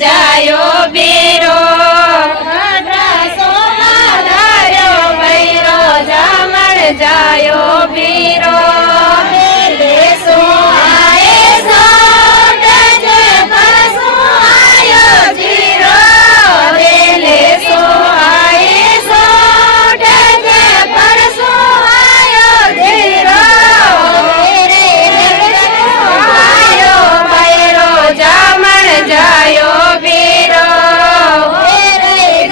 जायो बीरो धार्यो भैरो जामण जायो बीरो सो आए सो परसो आयो जीरो वेले सो आए सो परसो आयो जीरो आयो भैरो जामण जायो बीरो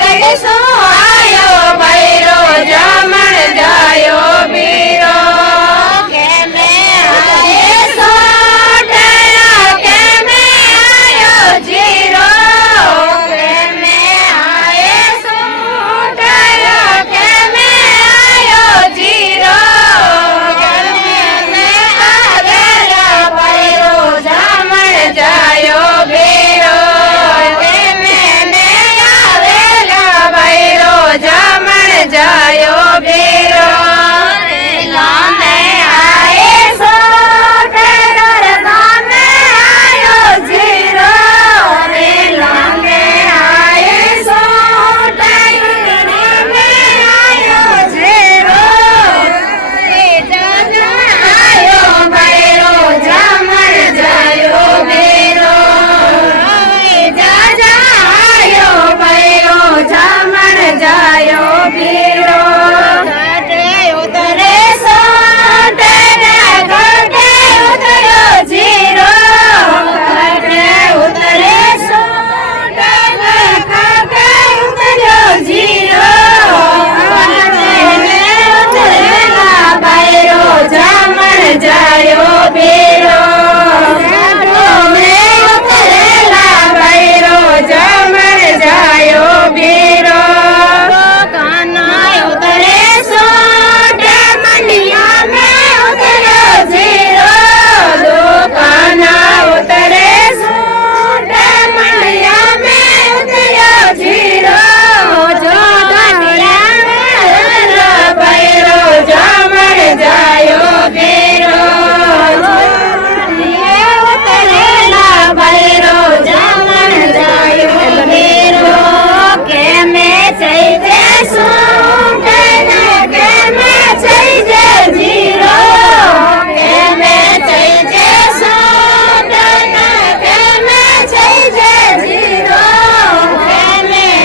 गणेशो आयो भैरो जामण जायो बीरो के में आए सो के में आयो जीरो के में आए सो के में आयो जीरो के में आवेला भैरो जामण जायो बीरो के में आवेला भैरो जामण जायो बीरो लामे आए सो लामे आयो जीरो रे लामे आए सो लामे आयो जीरो रे जाजा आयो भैरो जामण जायो बीरो जाजा आयो भैरो जामण जायो बीरो घाटे उतरे सो घाटे उतरो जीरो घाटे उतरे सो घाटे उतरो जीरो उतरेला भैरो जामण जायो बीरो उतरेला भैरो जामण जायो बीरो काना उतरे सो मंडिया में उतरो जीरो दो काना उतरे सो मंडिया में उतरो जीरो जो दुनिया में भैरो जामण जायो बीरो उतरेला भैरो जामण जायो बीरो के में चाहिए सो के में चाहिए जीरो के में चाहिए सो के में चाहिए जीरो के में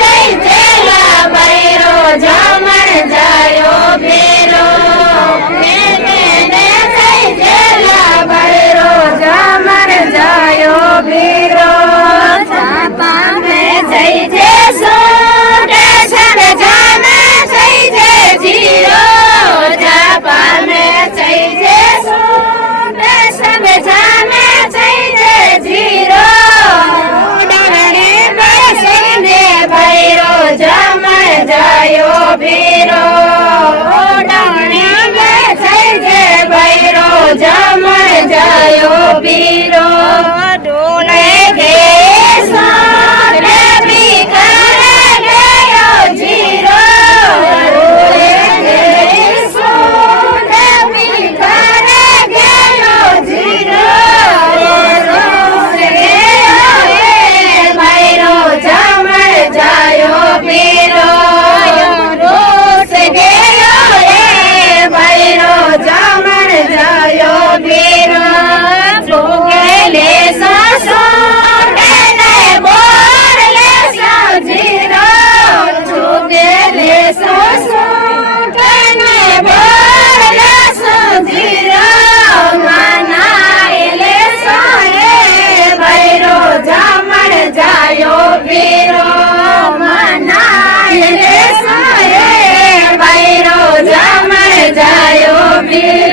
चाहिए ला भैरो जामण जायो बीरो के में चाहिए ला भैरो जामण जायो बीरो छापा में चाहिए सो स्टेशन जामे चाहिए जीरो छापा में चाहिए सो स्टेशन जामे चाहिए जीरो डरने बसने भैरो जामण जायो बीरो डरने चाहिए भैरो जामण जायो बीरो डोले के सारे भी करे गयो जीरो डोले के सारे भी करे गयो जीरो रोस गयो भैरो जामण जायो बीरो रोस गयो भैरो जामण जायो बीरो गेले सासो ने बोले सा जीरो गेले सासो ने बोले सा जीरो मनाएले साए भैरो जामण जायो बीरो मनाएले साए भैरो जामण जायो बीरो